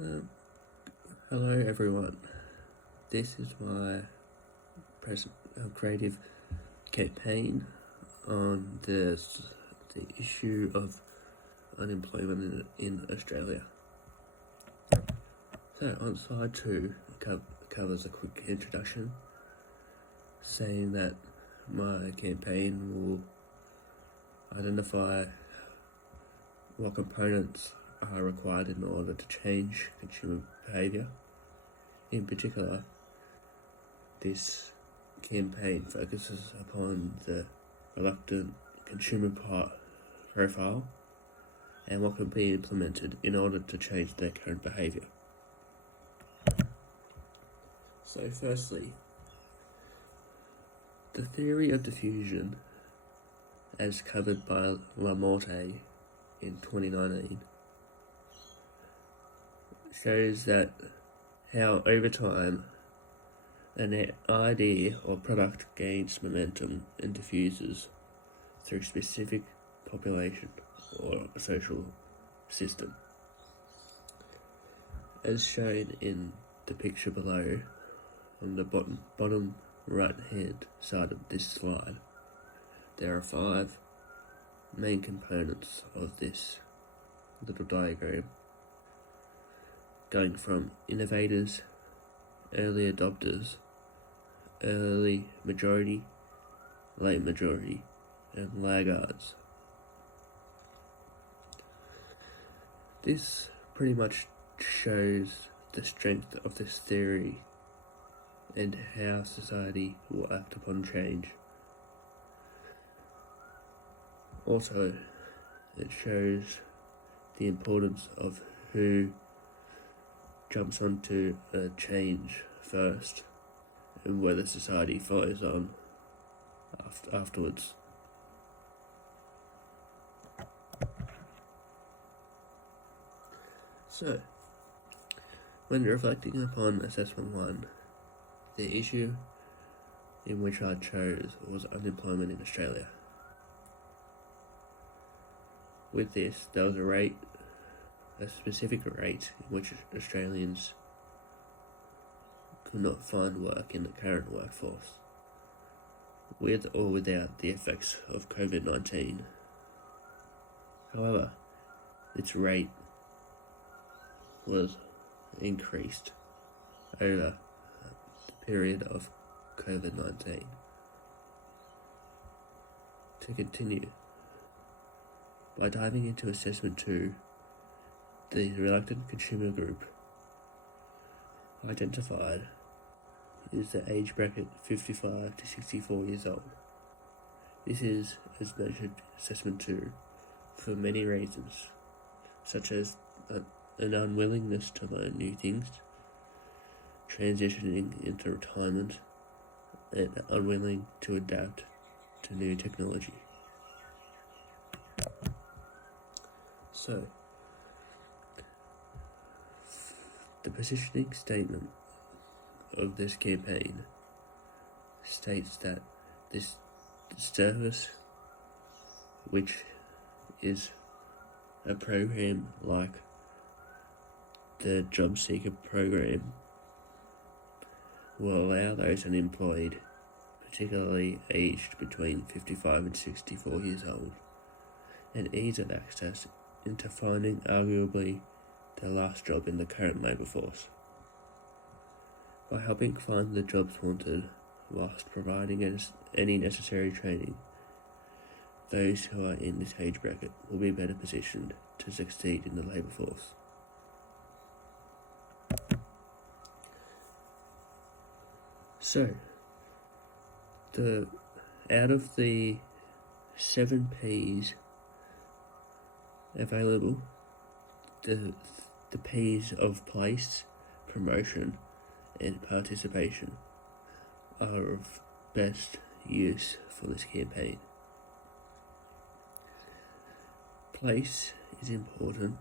Um, Hello everyone. This is my creative campaign on the issue of unemployment in Australia. So on slide 2, it covers a quick introduction, saying that my campaign will identify what components are required in order to change consumer behaviour. In particular, this campaign focuses upon the reluctant consumer profile and what can be implemented in order to change their current behaviour. So firstly, the theory of diffusion, as covered by Lamorte in 2019, shows that how over time an idea or product gains momentum and diffuses through specific population or social system. As shown in the picture below, on the bottom right hand side of this slide, there are 5 main components of this little diagram, going from innovators, early adopters, early majority, late majority, and laggards. This pretty much shows the strength of this theory and how society will act upon change. Also, it shows the importance of who jumps onto a change first and whether society follows on afterwards. So, when reflecting upon assessment 1, the issue in which I chose was unemployment in Australia. With this, there was a specific rate in which Australians could not find work in the current workforce, with or without the effects of COVID-19. However, its rate was increased over the period of COVID-19. To continue, by diving into assessment 2, the reluctant consumer group identified is the age bracket 55 to 64 years old. This is, as measured, assessment 2 for many reasons, such as an unwillingness to learn new things, transitioning into retirement, and unwilling to adapt to new technology. So, the positioning statement of this campaign states that this service, which is a program like the Job Seeker program, will allow those unemployed, particularly aged between 55 and 64 years old, an ease of access into finding arguably their last job in the current labour force. By helping find the jobs wanted whilst providing any necessary training, those who are in this age bracket will be better positioned to succeed in the labour force. So, out of the 7 P's available, the P's of place, promotion, and participation are of best use for this campaign. Place is important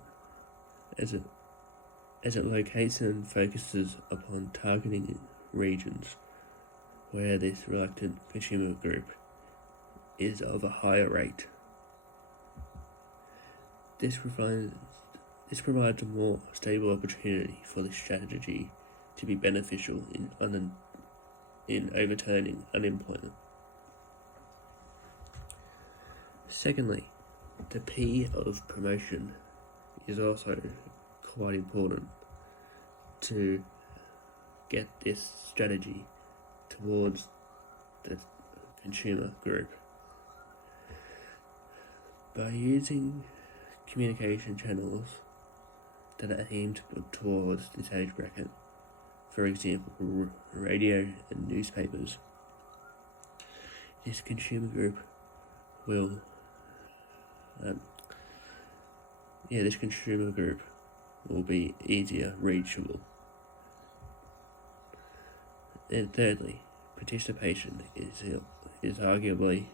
as it locates and focuses upon targeting regions where this reluctant consumer group is of a higher rate. This This provides a more stable opportunity for this strategy to be beneficial in overturning unemployment. Secondly, the P of promotion is also quite important to get this strategy towards the consumer group. By using communication channels that are aimed towards this age bracket, for example, radio and newspapers, this consumer group will be easier reachable. And thirdly, participation is arguably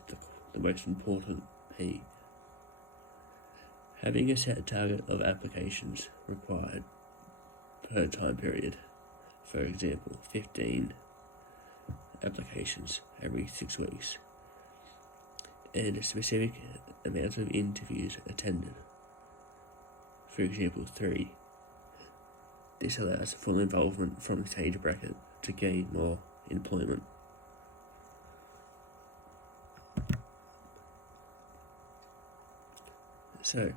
the most important P. Having a set target of applications required per time period, for example, 15 applications every 6 weeks, and a specific amount of interviews attended, for example, 3. This allows full involvement from this age bracket to gain more employment. So,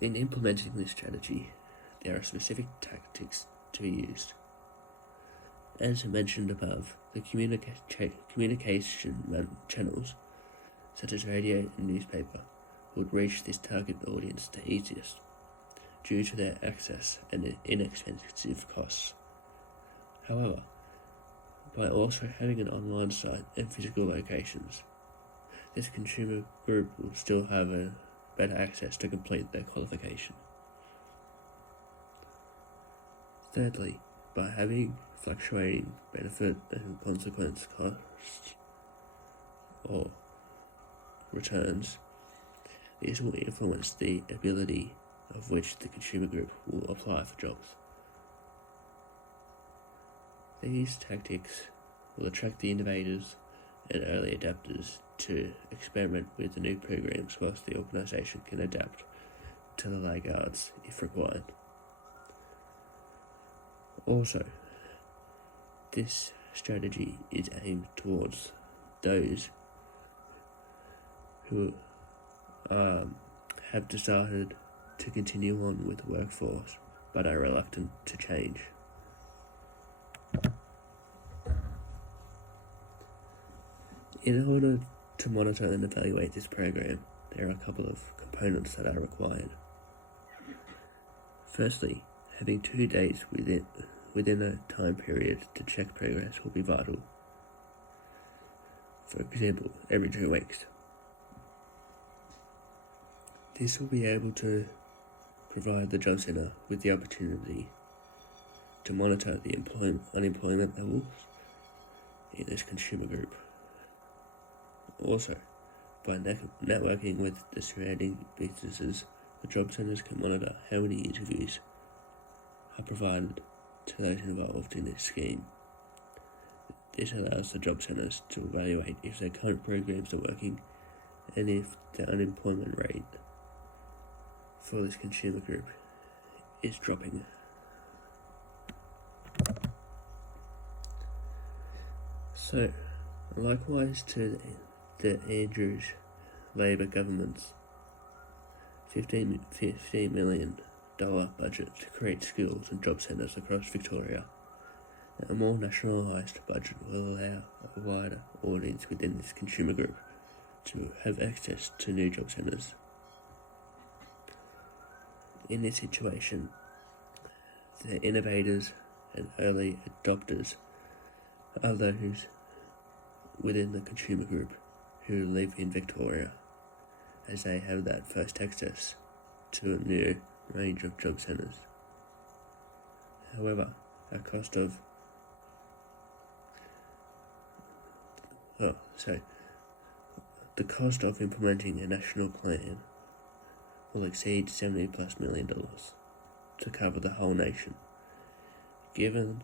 in implementing this strategy, there are specific tactics to be used. As mentioned above, the communication channels, such as radio and newspaper, would reach this target audience the easiest, due to their access and inexpensive costs. However, by also having an online site and physical locations, this consumer group will still have a better access to complete their qualification. Thirdly, by having fluctuating benefit and consequence costs or returns, this will influence the ability of which the consumer group will apply for jobs. These tactics will attract the innovators and early adapters to experiment with the new programs, whilst the organisation can adapt to the laggards if required. Also, this strategy is aimed towards those who have decided to continue on with the workforce but are reluctant to change. In order to monitor and evaluate this program, there are a couple of components that are required. Firstly, having 2 days within a time period to check progress will be vital. For example, every 2 weeks. This will be able to provide the job centre with the opportunity to monitor the unemployment levels in this consumer group. Also, by networking with the surrounding businesses, the job centres can monitor how many interviews are provided to those involved in this scheme. This allows the job centres to evaluate if their current programs are working and if the unemployment rate for this consumer group is dropping. So, likewise to the Andrews Labor government's $15 million budget to create schools and job centres across Victoria, a more nationalised budget will allow a wider audience within this consumer group to have access to new job centres. In this situation, the innovators and early adopters are those within the consumer group who live in Victoria, as they have that first access to a new range of job centres. However, the cost of implementing a national plan will exceed $70+ million to cover the whole nation, given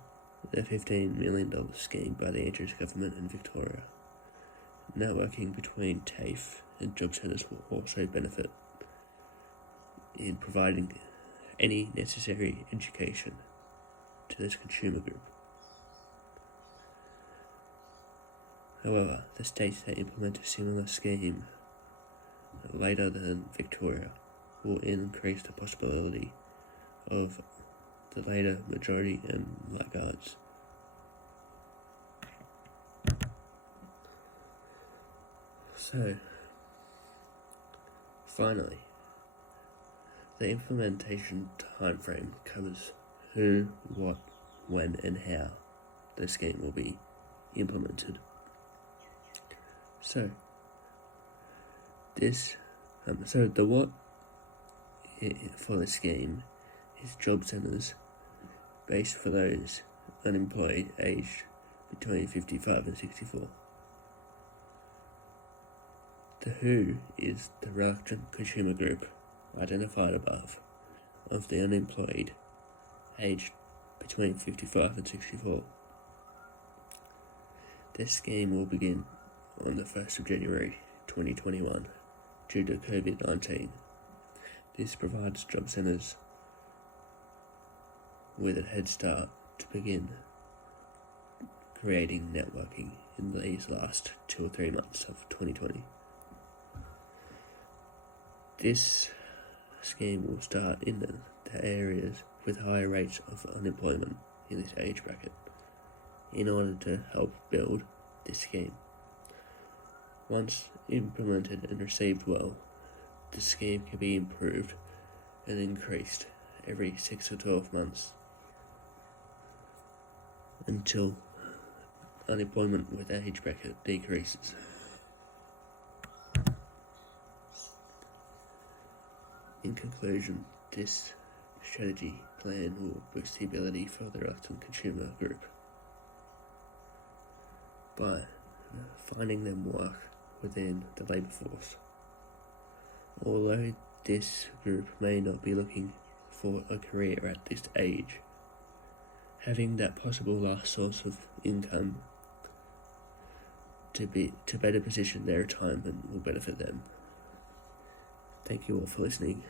the $15 million scheme by the Andrews government in Victoria. Networking between TAFE and job centres will also benefit. in providing any necessary education to this consumer group. However, the states that implement a similar scheme later than Victoria will increase the possibility of the later majority and laggards. So, finally, the implementation timeframe covers who, what, when, and how the scheme will be implemented. So, the what for the scheme is job centres based for those unemployed aged between 55 and 64. The who is the reluctant consumer group identified above of the unemployed aged between 55 and 64. This scheme will begin on the 1st of January 2021 due to COVID-19. This provides job centres with a head start to begin creating networking in these last 2 or 3 months of 2020. This scheme will start in the areas with higher rates of unemployment in this age bracket in order to help build this scheme. Once implemented and received well, the scheme can be improved and increased every 6 or 12 months until unemployment with age bracket decreases. In conclusion, this strategy plan will boost the ability for the reluctant consumer group by finding them work within the labour force. Although this group may not be looking for a career at this age, having that possible last source of income to better position their retirement will benefit them. Thank you all for listening.